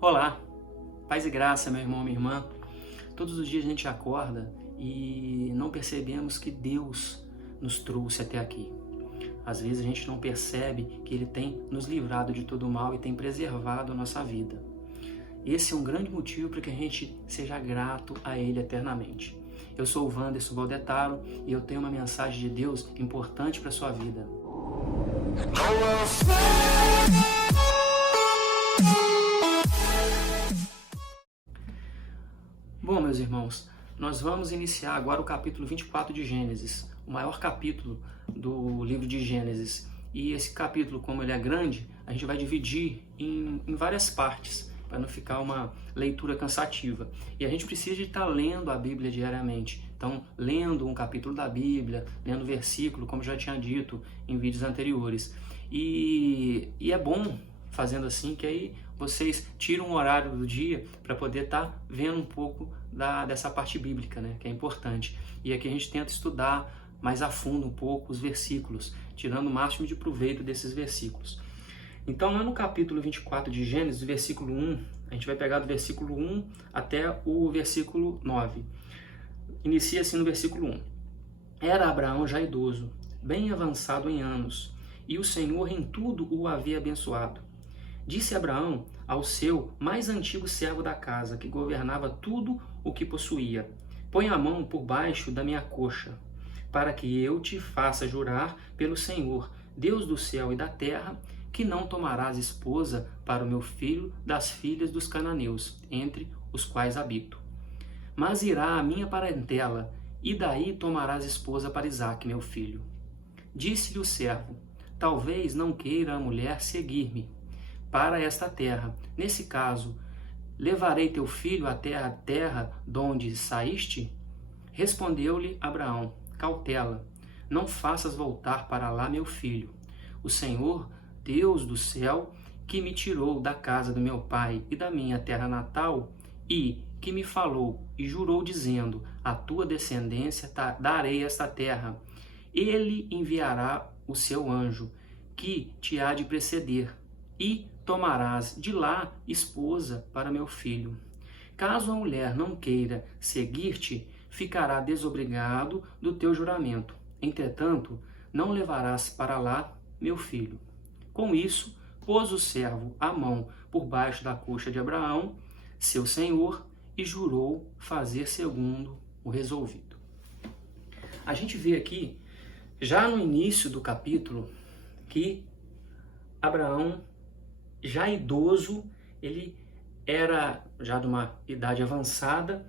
Olá, paz e graça, meu irmão, minha irmã. Todos os dias a gente acorda e não percebemos que Deus nos trouxe até aqui. Às vezes a gente não percebe que Ele tem nos livrado de todo o mal e tem preservado a nossa vida. Esse é um grande motivo para que a gente seja grato a Ele eternamente. Eu sou o Wanderson Valdetaro e eu tenho uma mensagem de Deus importante para a sua vida. Bom, meus irmãos, nós vamos iniciar agora o capítulo 24 de Gênesis, o maior capítulo do livro de Gênesis. E esse capítulo, como ele é grande, a gente vai dividir em várias partes, para não ficar uma leitura cansativa. E a gente precisa de estar lendo a Bíblia diariamente. Então, lendo um capítulo da Bíblia, lendo versículo, como já tinha dito em vídeos anteriores. E é bom fazendo assim, que aí vocês tiram um horário do dia para poder estar vendo um pouco dessa parte bíblica, né, que é importante. E aqui a gente tenta estudar mais a fundo um pouco os versículos, tirando o máximo de proveito desses versículos. Então, lá no capítulo 24 de Gênesis, versículo 1, a gente vai pegar do versículo 1 até o versículo 9. Inicia assim no versículo 1. Era Abraão já idoso, bem avançado em anos, e o Senhor em tudo o havia abençoado. Disse Abraão ao seu mais antigo servo da casa, que governava tudo o que possuía: põe a mão por baixo da minha coxa, para que eu te faça jurar pelo Senhor, Deus do céu e da terra, que não tomarás esposa para o meu filho das filhas dos cananeus, entre os quais habito. Mas irá a minha parentela, e daí tomarás esposa para Isaque, meu filho. Disse-lhe o servo: talvez não queira a mulher seguir-me para esta terra. Nesse caso, levarei teu filho até a terra donde saíste? Respondeu-lhe Abraão: cautela, não faças voltar para lá meu filho. O Senhor, Deus do céu, que me tirou da casa do meu pai e da minha terra natal, e que me falou e jurou dizendo: a tua descendência darei esta terra. Ele enviará o seu anjo, que te há de preceder, e tomarás de lá esposa para meu filho. Caso a mulher não queira seguir-te, ficará desobrigado do teu juramento. Entretanto, não levarás para lá meu filho. Com isso, pôs o servo a mão por baixo da coxa de Abraão, seu senhor, e jurou fazer segundo o resolvido. A gente vê aqui, já no início do capítulo, que Abraão, já idoso, ele era já de uma idade avançada,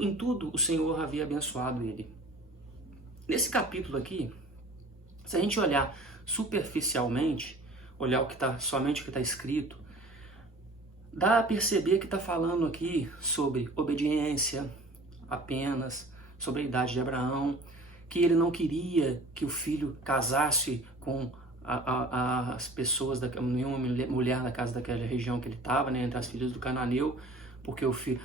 em tudo o Senhor havia abençoado ele. Nesse capítulo aqui, se a gente olhar superficialmente, olhar somente o que está escrito, dá a perceber que está falando aqui sobre obediência apenas, sobre a idade de Abraão, que ele não queria que o filho casasse com as pessoas, nenhuma mulher da casa daquela região que ele estava, né, entre as filhas do cananeu, porque o filho,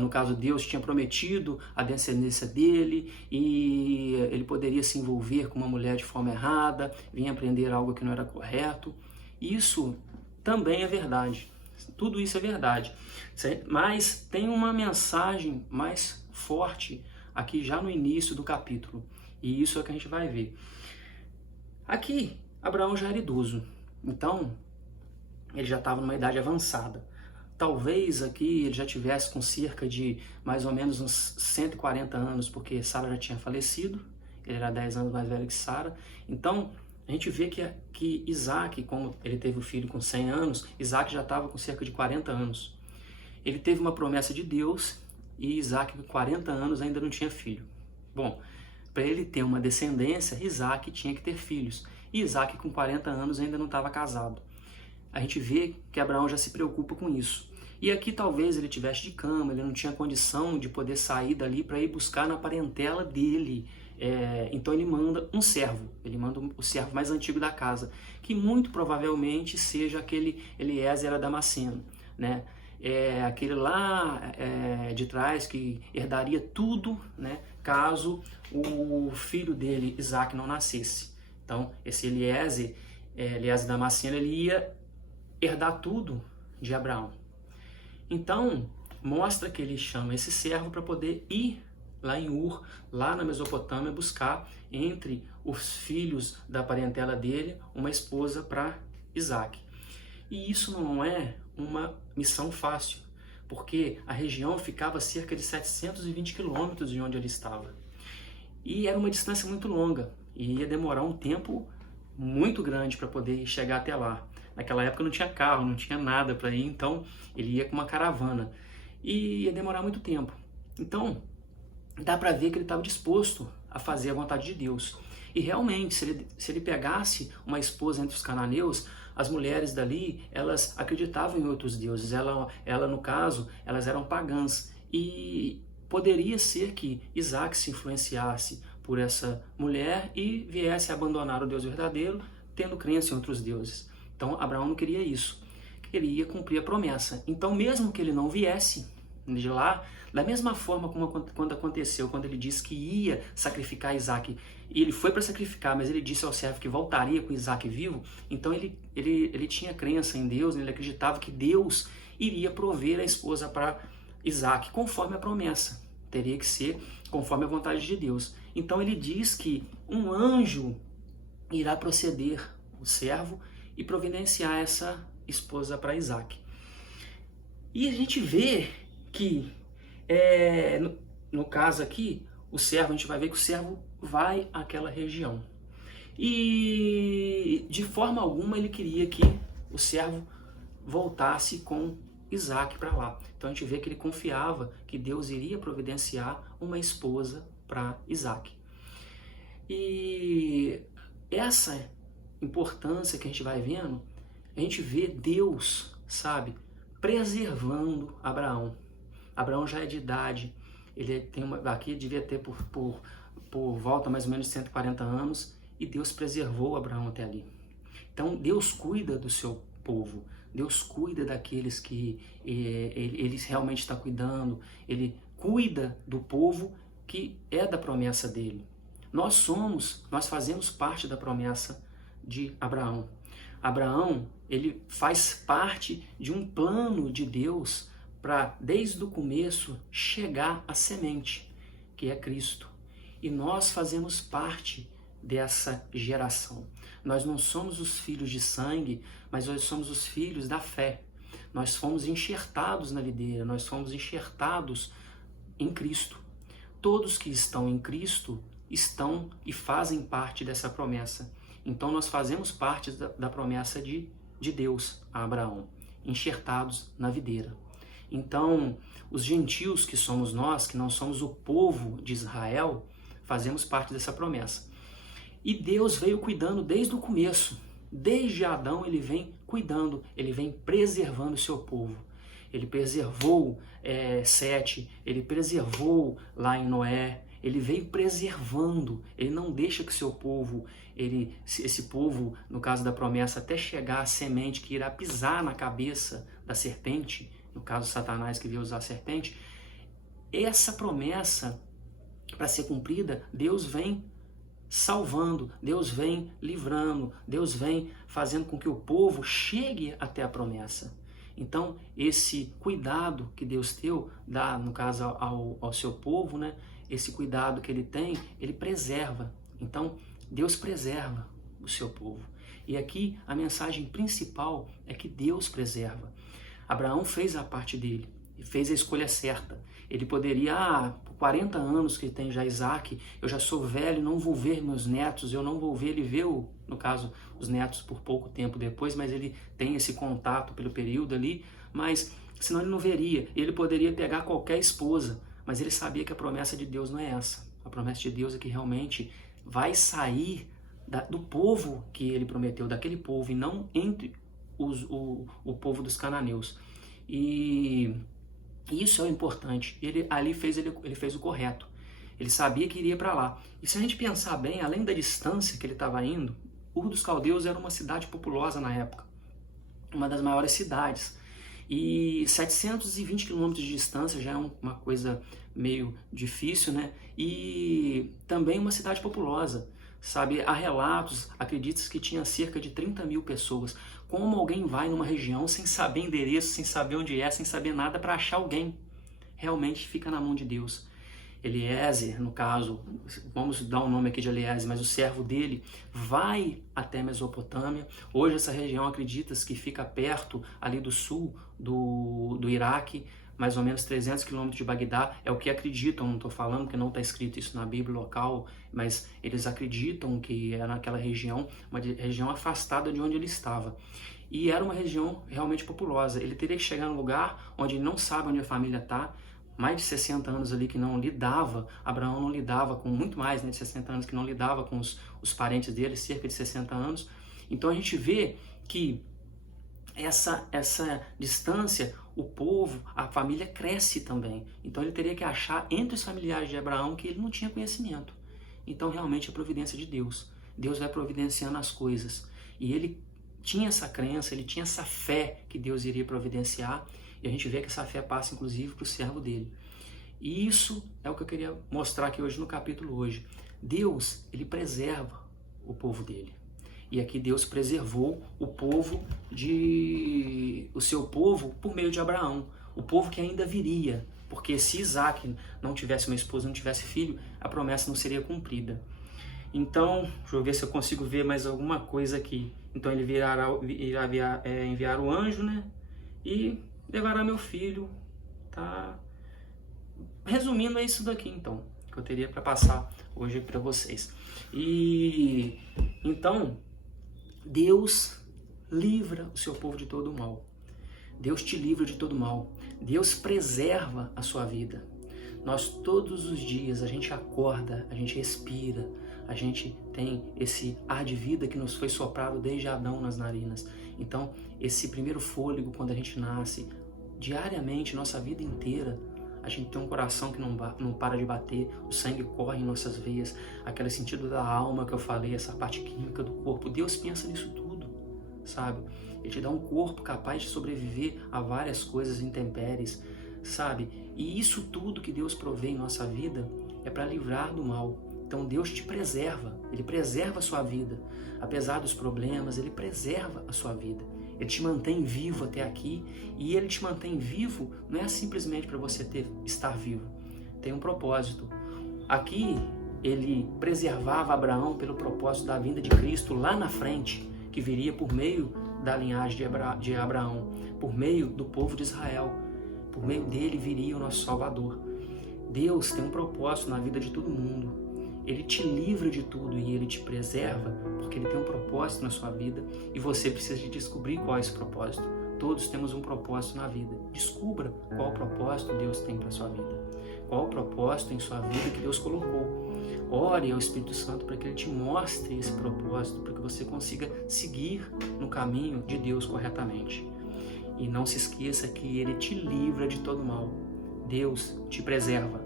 no caso Deus tinha prometido a descendência dele e ele poderia se envolver com uma mulher de forma errada, vir aprender algo que não era correto. Isso também é verdade, tudo isso é verdade, mas tem uma mensagem mais forte aqui já no início do capítulo, e isso é o que a gente vai ver. Aqui, Abraão já era idoso, então ele já estava numa idade avançada. Talvez aqui ele já tivesse com cerca de mais ou menos uns 140 anos, porque Sara já tinha falecido, ele era 10 anos mais velho que Sara. Então a gente vê que Isaque, como ele teve o filho com 100 anos, Isaque já estava com cerca de 40 anos. Ele teve uma promessa de Deus e Isaque com 40 anos ainda não tinha filho. Bom, para ele ter uma descendência, Isaque tinha que ter filhos. E Isaque com 40 anos ainda não estava casado. A gente vê que Abraão já se preocupa com isso. E aqui talvez ele tivesse de cama, ele não tinha condição de poder sair dali para ir buscar na parentela dele. Então ele manda um servo, ele manda o servo mais antigo da casa, que muito provavelmente seja aquele Eliezer Damasceno, né? Aquele lá de trás que herdaria tudo, né, caso o filho dele, Isaque, não nascesse. Então, esse Eliezer Damasceno, ele ia herdar tudo de Abraão. Então, mostra que ele chama esse servo para poder ir lá em Ur, lá na Mesopotâmia, buscar entre os filhos da parentela dele uma esposa para Isaac. E isso não é uma missão fácil, porque a região ficava a cerca de 720 quilômetros de onde ele estava. E era uma distância muito longa, e ia demorar um tempo muito grande para poder chegar até lá. Naquela época não tinha carro, não tinha nada para ir, então ele ia com uma caravana. E ia demorar muito tempo. Então, dá para ver que ele estava disposto a fazer a vontade de Deus. E realmente, se ele pegasse uma esposa entre os cananeus, as mulheres dali, elas acreditavam em outros deuses. Ela, no caso, elas eram pagãs. E poderia ser que Isaac se influenciasse por essa mulher e viesse a abandonar o Deus verdadeiro, tendo crença em outros deuses. Então, Abraão não queria isso. Queria cumprir a promessa. Então, mesmo que ele não viesse de lá, da mesma forma como quando aconteceu, quando ele disse que ia sacrificar Isaac, e ele foi para sacrificar, mas ele disse ao servo que voltaria com Isaac vivo, então ele tinha crença em Deus, ele acreditava que Deus iria prover a esposa para Isaac, conforme a promessa. Teria que ser conforme a vontade de Deus. Então ele diz que um anjo irá proceder o servo e providenciar essa esposa para Isaac. E a gente vê que, no caso aqui, o servo, a gente vai ver que o servo vai àquela região. E de forma alguma ele queria que o servo voltasse com Isaac para lá. Então a gente vê que ele confiava que Deus iria providenciar uma esposa para Isaac. E essa importância que a gente vai vendo, a gente vê Deus, sabe, preservando Abraão. Abraão já é de idade, ele tem aqui devia ter por volta mais ou menos 140 anos, e Deus preservou Abraão até ali. Então Deus cuida do seu povo, Deus cuida daqueles que ele realmente está cuidando, ele cuida do povo que é da promessa dele. Nós fazemos parte da promessa de Abraão. Abraão, ele faz parte de um plano de Deus para, desde o começo, chegar à semente, que é Cristo. E nós fazemos parte dessa geração. Nós não somos os filhos de sangue, mas nós somos os filhos da fé. Nós fomos enxertados na videira, nós fomos enxertados em Cristo. Todos que estão em Cristo estão e fazem parte dessa promessa. Então nós fazemos parte da promessa de Deus a Abraão, enxertados na videira. Então, os gentios que somos nós, que não somos o povo de Israel, fazemos parte dessa promessa. E Deus veio cuidando desde o começo. Desde Adão ele vem cuidando, ele vem preservando o seu povo. Ele preservou Sete, ele preservou lá em Noé, ele veio preservando, ele não deixa que seu povo, esse povo, no caso da promessa, até chegar à semente que irá pisar na cabeça da serpente, no caso Satanás que veio usar a serpente, essa promessa, para ser cumprida, Deus vem salvando, Deus vem livrando, Deus vem fazendo com que o povo chegue até a promessa. Então, esse cuidado que Deus dá, no caso ao seu povo, né? Esse cuidado que ele tem, ele preserva. Então, Deus preserva o seu povo. E aqui a mensagem principal é que Deus preserva. Abraão fez a parte dele, fez a escolha certa. Ele poderia, por 40 anos que tem já Isaac, eu já sou velho, não vou ver meus netos, eu não vou ver, ele vê, no caso, os netos por pouco tempo depois, mas ele tem esse contato pelo período ali, mas senão ele não veria. Ele poderia pegar qualquer esposa, mas ele sabia que a promessa de Deus não é essa. A promessa de Deus é que realmente vai sair do povo que ele prometeu, daquele povo, e não entre o povo dos cananeus. E isso é o importante. Ele fez o correto. Ele sabia que iria para lá. E se a gente pensar bem, além da distância que ele estava indo, Ur dos Caldeus era uma cidade populosa na época, uma das maiores cidades. E 720 quilômetros de distância já é uma coisa meio difícil, né? E também uma cidade populosa. sabe? Há relatos, acredita-se que tinha cerca de 30 mil pessoas. Como alguém vai numa região sem saber endereço, sem saber onde é, sem saber nada para achar alguém? Realmente fica na mão de Deus. Eliezer, no caso, vamos dar o nome aqui de Eliezer, mas o servo dele vai até Mesopotâmia. Hoje essa região acredita-se que fica perto ali do sul do Iraque, mais ou menos 300 quilômetros de Bagdá, é o que acreditam, não estou falando que não está escrito isso na Bíblia local, mas eles acreditam que é naquela região, uma região afastada de onde ele estava. E era uma região realmente populosa. Ele teria que chegar num lugar onde ele não sabe onde a família está, mais de 60 anos ali que não lidava, Abraão não lidava com muito mais, né, de 60 anos que não lidava com os parentes dele, cerca de 60 anos. Então a gente vê que essa distância, o povo, a família cresce também. Então ele teria que achar entre os familiares de Abraão que ele não tinha conhecimento. Então realmente é providência de Deus. Deus vai providenciando as coisas. E ele tinha essa crença, ele tinha essa fé que Deus iria providenciar. E a gente vê que essa fé passa, inclusive, para o servo dele. E isso é o que eu queria mostrar aqui hoje no capítulo hoje. Deus, ele preserva o povo dele. E aqui Deus preservou o seu povo por meio de Abraão. O povo que ainda viria. Porque se Isaac não tivesse uma esposa, não tivesse filho, a promessa não seria cumprida. Então, deixa eu ver se eu consigo ver mais alguma coisa aqui. Então ele irá enviar o anjo, né? E levará meu filho, tá? Resumindo, é isso daqui, então, que eu teria para passar hoje para vocês. E então, Deus livra o seu povo de todo o mal. Deus te livra de todo o mal. Deus preserva a sua vida. Nós todos os dias, a gente acorda, a gente respira, a gente tem esse ar de vida que nos foi soprado desde Adão nas narinas. Então, esse primeiro fôlego, quando a gente nasce, diariamente, nossa vida inteira, a gente tem um coração que não para de bater, o sangue corre em nossas veias, aquele sentido da alma que eu falei, essa parte química do corpo. Deus pensa nisso tudo, sabe? Ele te dá um corpo capaz de sobreviver a várias coisas intempéries, sabe? E isso tudo que Deus provê em nossa vida é para livrar do mal. Então Deus te preserva, Ele preserva a sua vida. Apesar dos problemas, Ele preserva a sua vida. Ele te mantém vivo até aqui, e Ele te mantém vivo não é simplesmente para você estar vivo. Tem um propósito. Aqui Ele preservava Abraão pelo propósito da vinda de Cristo lá na frente, que viria por meio da linhagem de Abraão, por meio do povo de Israel. Por meio dele viria o nosso Salvador. Deus tem um propósito na vida de todo mundo. Ele te livra de tudo e Ele te preserva porque Ele tem um propósito na sua vida e você precisa de descobrir qual é esse propósito. Todos temos um propósito na vida. Descubra qual propósito Deus tem para a sua vida. Qual o propósito em sua vida que Deus colocou. Ore ao Espírito Santo para que Ele te mostre esse propósito, para que você consiga seguir no caminho de Deus corretamente. E não se esqueça que Ele te livra de todo mal. Deus te preserva.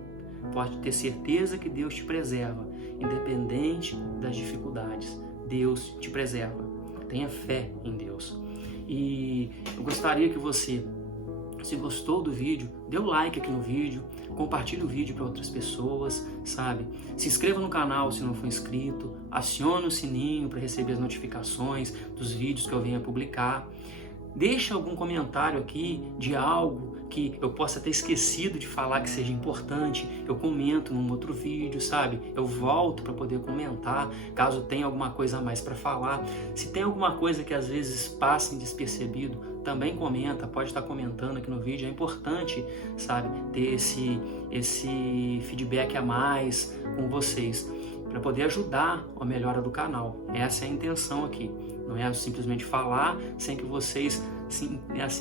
Pode ter certeza que Deus te preserva, independente das dificuldades. Deus te preserva. Tenha fé em Deus. E eu gostaria que você, se gostou do vídeo, dê o like aqui no vídeo, compartilhe o vídeo para outras pessoas, sabe? Se inscreva no canal se não for inscrito, acione o sininho para receber as notificações dos vídeos que eu venha publicar. Deixa algum comentário aqui de algo que eu possa ter esquecido de falar que seja importante. Eu comento num outro vídeo, sabe? Eu volto para poder comentar, caso tenha alguma coisa a mais para falar. Se tem alguma coisa que às vezes passa despercebido, também comenta, pode estar comentando aqui no vídeo. É importante, sabe, ter esse feedback a mais com vocês, para poder ajudar a melhora do canal. Essa é a intenção aqui. Não é simplesmente falar sem que vocês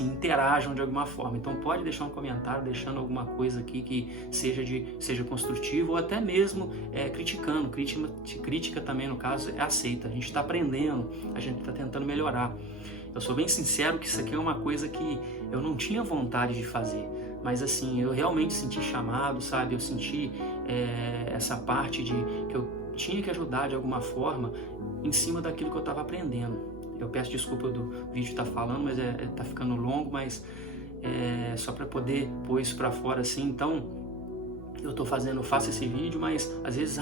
interajam de alguma forma. Então pode deixar um comentário, deixando alguma coisa aqui que seja construtivo, ou até mesmo criticando. Crítica também, no caso, é aceita. A gente está aprendendo, a gente está tentando melhorar. Eu sou bem sincero que isso aqui é uma coisa que eu não tinha vontade de fazer. Mas assim, eu realmente senti chamado, sabe? Eu senti essa parte de que eu tinha que ajudar de alguma forma em cima daquilo que eu estava aprendendo. Eu peço desculpa do vídeo estar falando, mas tá ficando longo, mas só para poder pôr isso para fora assim. Então, faço esse vídeo, mas às vezes,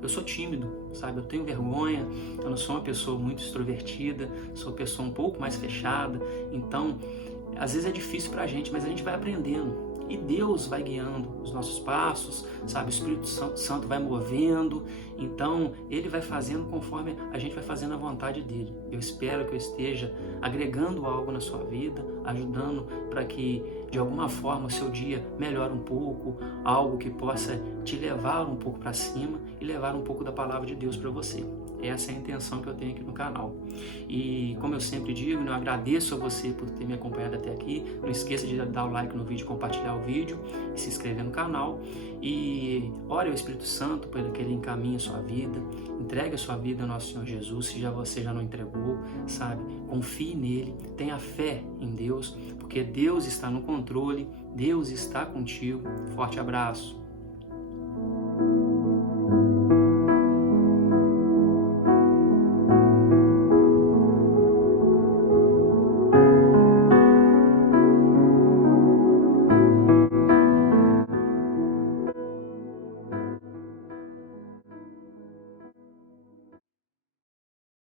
eu sou tímido, sabe? Eu tenho vergonha, eu não sou uma pessoa muito extrovertida, sou uma pessoa um pouco mais fechada, então, às vezes é difícil pra gente, mas a gente vai aprendendo. E Deus vai guiando os nossos passos, sabe? O Espírito Santo vai movendo, então Ele vai fazendo conforme a gente vai fazendo a vontade dEle. Eu espero que eu esteja agregando algo na sua vida, ajudando para que de alguma forma o seu dia melhore um pouco, algo que possa te levar um pouco para cima e levar um pouco da palavra de Deus para você. Essa é a intenção que eu tenho aqui no canal. E como eu sempre digo, eu agradeço a você por ter me acompanhado até aqui. Não esqueça de dar o like no vídeo, compartilhar o vídeo e se inscrever no canal. E ore ao Espírito Santo para que Ele encaminhe a sua vida. Entregue a sua vida ao nosso Senhor Jesus, se você já não entregou, sabe? Confie nele, tenha fé em Deus, porque Deus está no controle, Deus está contigo. Forte abraço.